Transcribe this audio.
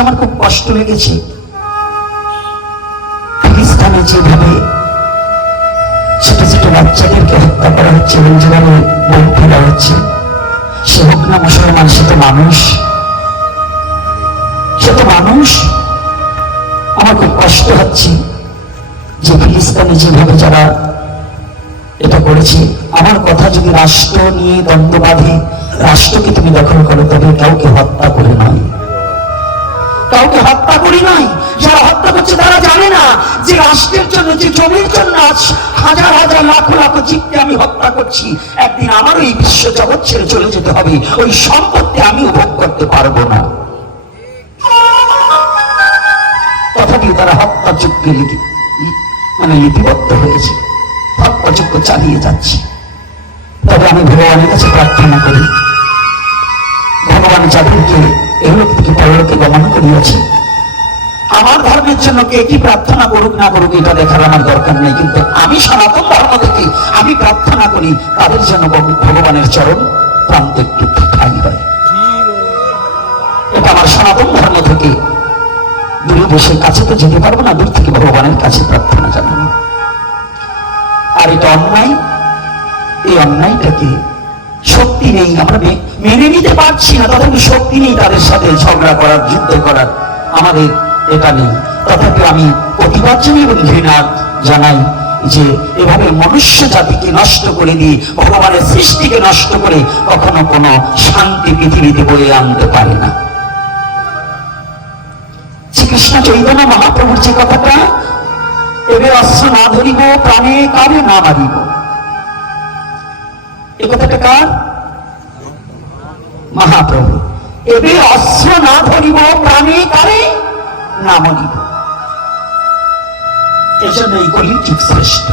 আমার খুব কষ্ট লেগেছে। ফিলিস্তানে যেভাবে ছোট ছোট বাচ্চাদেরকে হত্যা করা হচ্ছে এবং যেভাবে বই ফেলা হচ্ছে, সে হোক না মুসলমান, সে তো মানুষ। সে তো মানুষ। আমার খুব কষ্ট হচ্ছে যে ফিলিস্তানে যেভাবে যারা এটা করেছে। আমার কথা যদি রাষ্ট্র নিয়ে দ্বন্দ্ব বাঁধে, রাষ্ট্রকে তুমি দখল করো, তবে কাউকে হত্যা কাউকে হত্যা করি নাই, যারা হত্যা করছে তারা জানে না যে রাষ্ট্রের জন্য, যে জমির জন্য আজ হাজার হাজার লাখ লাখ জীবকে আমি হত্যা করছি। একদিন আমার এই বিশ্ব জগৎ ছেড়ে চলে যেতে হবে। ওই সম্পত্তি আমি ভোগ করতে পারব না। তথাপিও তারা হত্যা হত্যাযজ্ঞে লিখি মানে লিপিবদ্ধ হয়েছে। হত্যাযজ্ঞ চালিয়ে যাচ্ছে। তবে আমি ভগবানের কাছে প্রার্থনা করি। ভগবান যাদেরকে এগুলো থেকে পরলোকে করিয়াছে আমার ধর্মের জন্য কে কি প্রার্থনা করুক না করুক, এটা দেখার আমার দরকার নেই। কিন্তু আমি সনাতন ধর্ম থেকে আমি প্রার্থনা করি, তাদের জন্য ভগবানের চরণ প্রান্ত একটু ঠাই হয়। এটা আমার সনাতন ধর্ম থেকে। দূরে দেশের কাছে তো যেতে পারব না, দূর থেকে ভগবানের কাছে প্রার্থনা জানানো। আর এটা অন্যায়, এই অন্যায়টাকে শক্তি নেই, আমরা মেনে নিতে পারছি না তথাপি শক্তি নেই তাদের সাথে ঝগড়া করার, যুদ্ধ করার। আমাদের এটা নেই। তথাপি আমি প্রতিবাদ এবং ঘৃণা জানাই যে এভাবে মনুষ্য জাতিকে নষ্ট করে দিয়ে, ভগবানের সৃষ্টিকে নষ্ট করে কখনো কোনো শান্তি পৃথিবীতে বয়ে আনতে পারে না। শ্রীকৃষ্ণ চৈতন্য মহাপ্রভুর যে কথাটা, এবে অস্ত্র না ধরিব, প্রাণে কারে না মারিব। এ কথাটা কার? মহাপ্রভু। এবে অস্ত্র না ধরিব, প্রাণে কারে না মরিব। এজন্য এই কলি ঠিক শ্রেষ্ঠ।